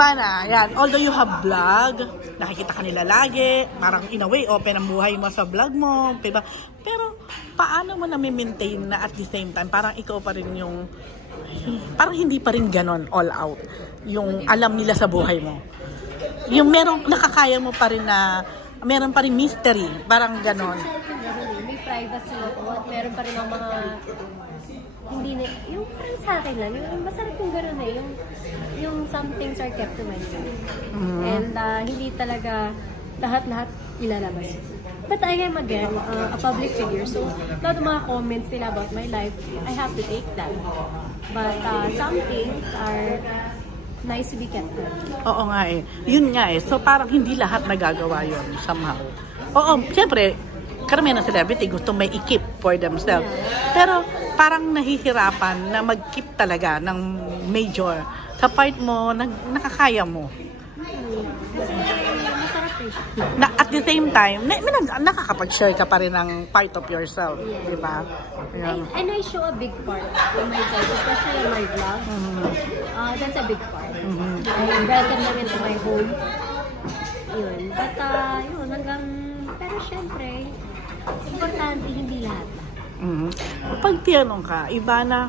Ivana, yan. Although you have vlog, nakikita ka nila lagi, parang in a way, open ang buhay mo sa vlog mo, diba? Pero, paano mo na-maintain na at the same time, parang ikaw pa rin yung, parang hindi pa rin ganon all out, yung alam nila sa buhay mo. Yung merong, nakakaya mo pa rin na, meron pa rin mystery, parang ganon. May privacy ako at meron pa rin ang mga, hindi na, yung parang sa akin lang, yung masarap yung gano'n eh, yung some things are kept to myself. And hindi talaga lahat-lahat ilalabas. But I am again, a public figure, so lahat ng mga comments nila about my life, I have to take that. But some things are nice to be kept to. Oo nga eh. Yun nga eh. So parang hindi lahat nagagawa yun somehow. Oo, siyempre, karamihan ng celebrity gusto may i-keep for themselves. Pero parang nahihirapan na mag-keep talaga ng major sa part mo na nakakaya mo. Masarap eh. Na, at the same time, nakakapag-share ka pa rin ng part of yourself. Yeah. Diba? Yeah. And I show a big part in myself, especially in my vlogs. That's a big part. I welcome them into my home. Yun. But, yun, hanggang, pero syempre, importante, hindi lahat. Pag tinanong ka, Ivana,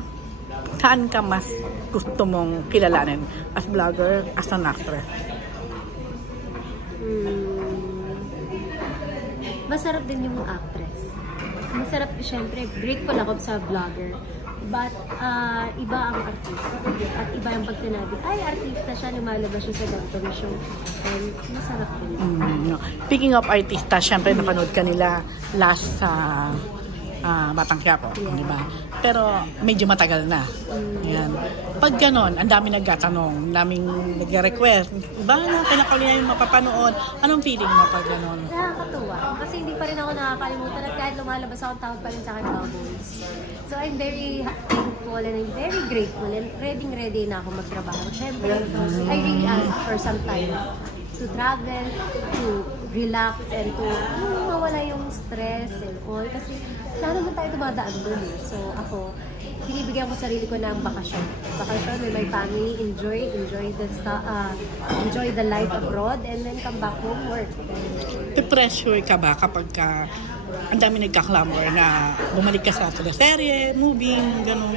saan ka mas gusto mong kilalanin? As vlogger, as an actress? Masarap din yung actress. Masarap, syempre, grateful ako sa vlogger. But, iba ang artista. At iba yung pag sinabi, ay, artista siya, lumalabas siya sa ganitong show. And masarap din. Speaking of artista, syempre napanood ka nila last sa Batang Quiapo, di ba? Pero medyo matagal na. Yan. Pag ganon, ang dami nagtatanong, daming nag-request. Iba na, pinakali na yung mapapanood. Anong feeling mo pag ganon? Nakakatuwa. Kasi hindi pa rin ako nakakalimutan at kahit lumalabas ako, tawag pa rin sa akin bubbles. So I'm very thankful and I'm very grateful and ready na ako magtrabaho. Siyempre, I really asked for some time to travel, to relax, and to mawala yung stress and all. Kasi lalo naman tayo dumadaan doon eh. So ako, binibigyan ko sarili ko ng bakasyon. Bakasyon with my family, enjoy the life abroad, and then come back home, work. Pe-pressure ka ba kapag ang dami nagka-clamor na bumalik ka sa teleserye, moving, gano'n?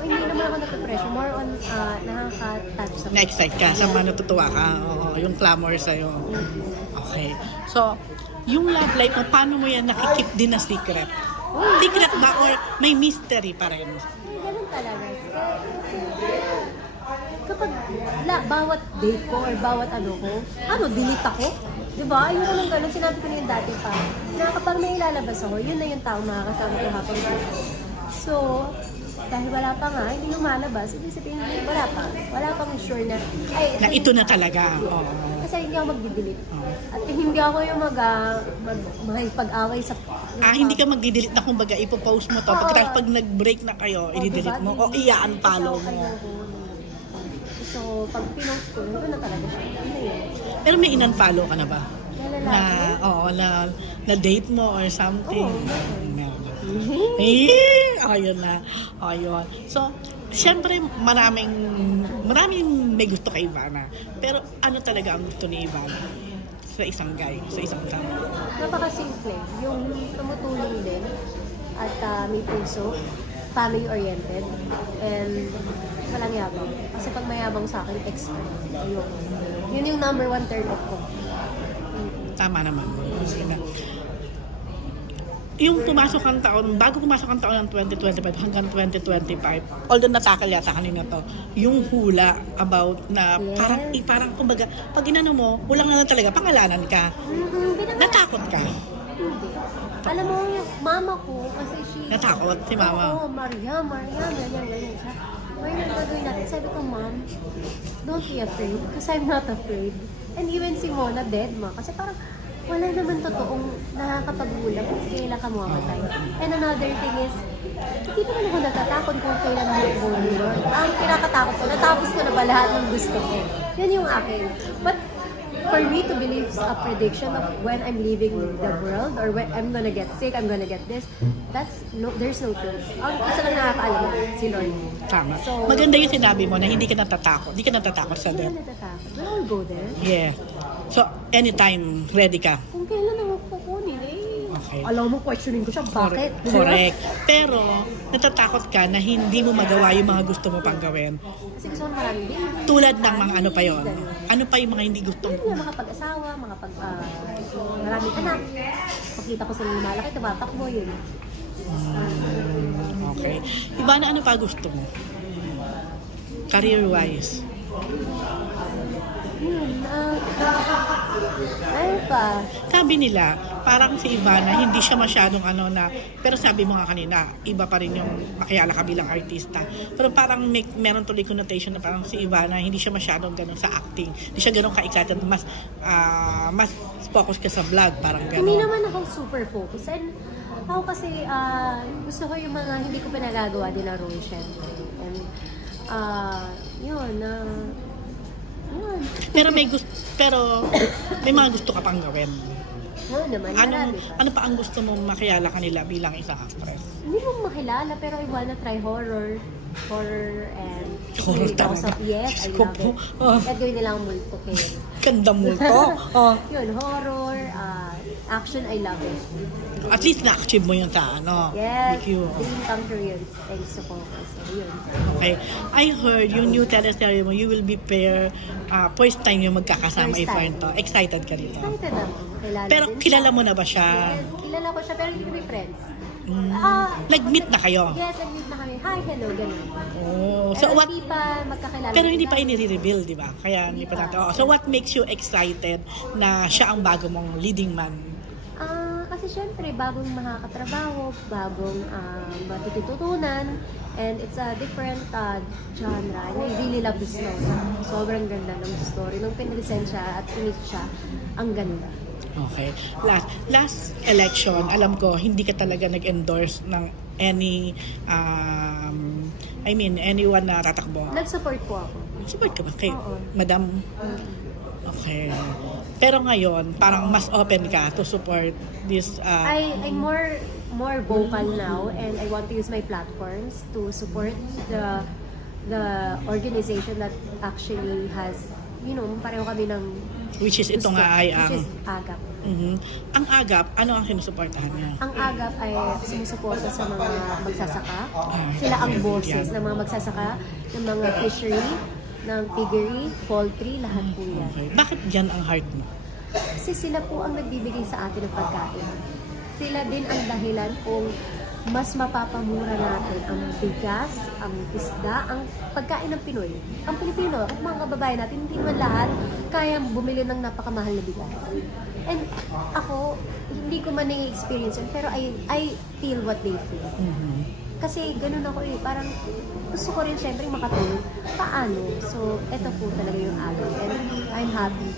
Hindi naman ako nagpa-pressure. More on nakaka-touch sa na-excite ka, sa natutuwa ka, yung clamor sa'yo. Okay. So, yung love life mo, paano mo yan nakikip din na secret? Secret ba or may mystery pa rin? Ganun talaga. Kapag bawat date ko or bawat delete ako? Diba? Ayun naman ganun. Sinabi ko na yung dati pa. Na kapag may ilalabas ako, yun na yung taong makakasama ko habang buhay. So, dahil wala pa nga, hindi lumalabas. Ibig sabihin, wala pa. Wala pang sure na, na ito na talaga. Kasi hindi ako magdi-delete. At hindi ako yung makipag-away sa... hindi ka magdi-delete na kumbaga ipopost mo to. Pag nag-break na kayo, i-delete mo o i-unfollow mo. So, pag pinost ko, ito na talaga siya. Pero may in-unfollow ka na ba? Na date mo or something? Ayun na. Ayun. So, siyempre, maraming may gusto kay Ivana. Pero ano talaga ang gusto ni Ivana sa isang guy, sa isang tao? Napaka-simple. Yung tumutulong din at may puso, family-oriented, and walang yabang. Kasi pag mayabang sa akin, extra. Ayun. Yun yung number 1 turn off ko. Tama naman. Yung pumasok ang taon, bago pumasok ang taon ng 2025 hanggang 2025, although natakal yata kanina to, yung hula about na parang kumbaga, pag inano mo, hulang na talaga, pangalanan ka. Natakot ka? Hindi. Alam mo, yung mama ko, kasi natakot si mama? Oo, Maria, ganyan siya. Ngayon ang gagawin natin, sabi ko, Mom, don't be afraid, because I'm not afraid. And even si Mona, dead ma, kasi parang wala naman totoong nakakapaghulang kung kailan ka mamatay. And another thing is, hindi naman ako natatakot kung kailan mo mag-go Lord. Ang kinakatakot ko, natapos ko na ba lahat ng gusto ko? Yan yung akin. But for me to believe a prediction of when I'm leaving the world or when I'm gonna get sick, I'm gonna get this, there's no truth. Ang isa lang nakakaalam si Lord. Tama. So, Maganda yung sinabi mo na hindi ka natatakot. Hindi ka natatakot sa hindi death. ka natatakot. We all go there. Yeah. So, anytime, ready ka. Kung kailan ako kukunin Okay. alam mo, questioning ko siya, bakit? Correct. Pero, natatakot ka na hindi mo magawa yung mga gusto mo pang gawin. Kasi gusto ko maraming baby. Tulad ng mga ano pa yon. Ano pa yung mga hindi gusto mo? Yun nga, makapag-asawa, maraming anak. Makita ko sila lumalaki, tumatakbo yun. Okay. Iba na ano pa gusto mo? Career-wise. Ano pa? Sabi nila, parang si Ivana, hindi siya masyadong ano na, pero sabi mo nga kanina, iba pa rin yung makilala ka bilang artista. Pero parang meron tuloy connotation na parang si Ivana, hindi siya masyadong ganun sa acting. Hindi siya ganun ka-excited, mas focus ka sa vlog, parang ganun. Hindi naman ako super focused. And ako kasi, gusto ko yung mga hindi ko pinagagawa din na role, syempre. And, yun. Pero may mga gusto ka pang gawin. Oo naman, marami pa. Ano pa ang gusto mo makilala kanila bilang isang actress? Hindi mo makilala, pero I wanna try horror and Horror talaga. Yes, I love it. At gawin nilang multo kayo. Ganda mo to. Yun, horror, action, I love it. At least na-achieve mo yun sa ano. Yes, DQ. dream come true yun. Thanks to focus. So, yun. Okay. I heard yung new teleserye mo, you will be first time yung magkakasama First time. to. Excited ka rito. Excited ako. Kilala Pero din kilala siya. mo na ba siya? Yes, kilala ko siya, pero hindi kami friends. Nag-meet na kayo? Yes, nag-meet na kami. Hi, hello, ganun. Oh, So, so what? hindi pa magkakilala. Pero hindi pa ini-reveal, di ba? Kaya hindi pa natin. So what makes you excited na siya ang bago mong leading man? Kasi syempre, bagong makakatrabaho, bagong matututunan, and it's a different genre. And I really love the story. Sobrang ganda ng story. Nung pinresent siya at pinit siya, ang ganda. Okay. Last election, alam ko, hindi ka talaga nag-endorse ng anyone na tatakbo. Nag-support po ako. Support ka ba? Kay Oo. Madam? Okay. Pero ngayon, parang mas open ka to support this... I'm more vocal now, and I want to use my platforms to support the organization that actually has, pareho kami ng which is ito nga ay ang... Which is AGAP. Ang AGAP, ano ang sinusuportahan niya? Ang AGAP ay sumusuporta sa mga magsasaka. Sila ang bosses ng mga magsasaka, ng mga fishery, ng piggery, poultry, lahat po yan. Okay. Bakit yan ang heart mo? Kasi sila po ang nagbibigay sa atin ng pagkain. Sila din ang dahilan kung mas mapapamura natin ang bigas, ang isda, ang pagkain ng Pinoy. Ang Pilipino, at mga kababayan natin, hindi naman lahat kayang bumili ng napakamahal na bigas. And ako, hindi ko man na-experience yun, pero I feel what they feel. Kasi ganun ako parang gusto ko rin syempre makatulong. Paano? So, eto po talaga yung agaw. And I'm happy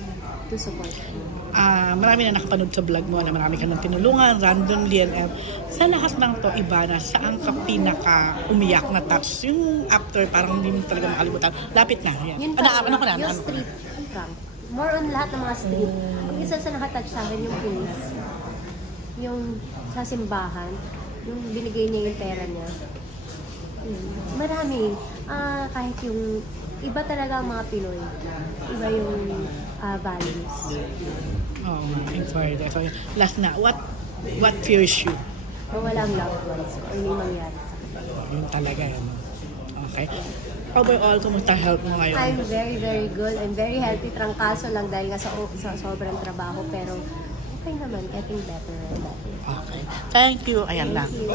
to support them. Marami na nakapanood sa vlog mo na marami ka nang tinulungan, randomly and sa lahat ng to, Ivana, saan ka pinaka-umiyak na touch? Yung after, parang hindi mo talaga makalimutan. Lapit na. Yan. Yun yung street prank. More on lahat ng mga street. Ang isa sa nakatouch sa akin yung police. Yung sa simbahan, yung binigay niya yung pera niya. Marami. Kahit yung iba talaga ang mga Pinoy. Iba yung values. Oh, I'm sorry. So, last na, what fears you? Kung walang loved ones ko, yung mangyari sa kanila. Yun talaga yan. Okay. Overall, kumusta health mo ngayon? I'm very, very good. I'm very healthy. Trangkaso lang dahil nga sa sobrang trabaho. Pero okay naman. Getting better and better. Okay. Thank you. Ayan lang. Thank you.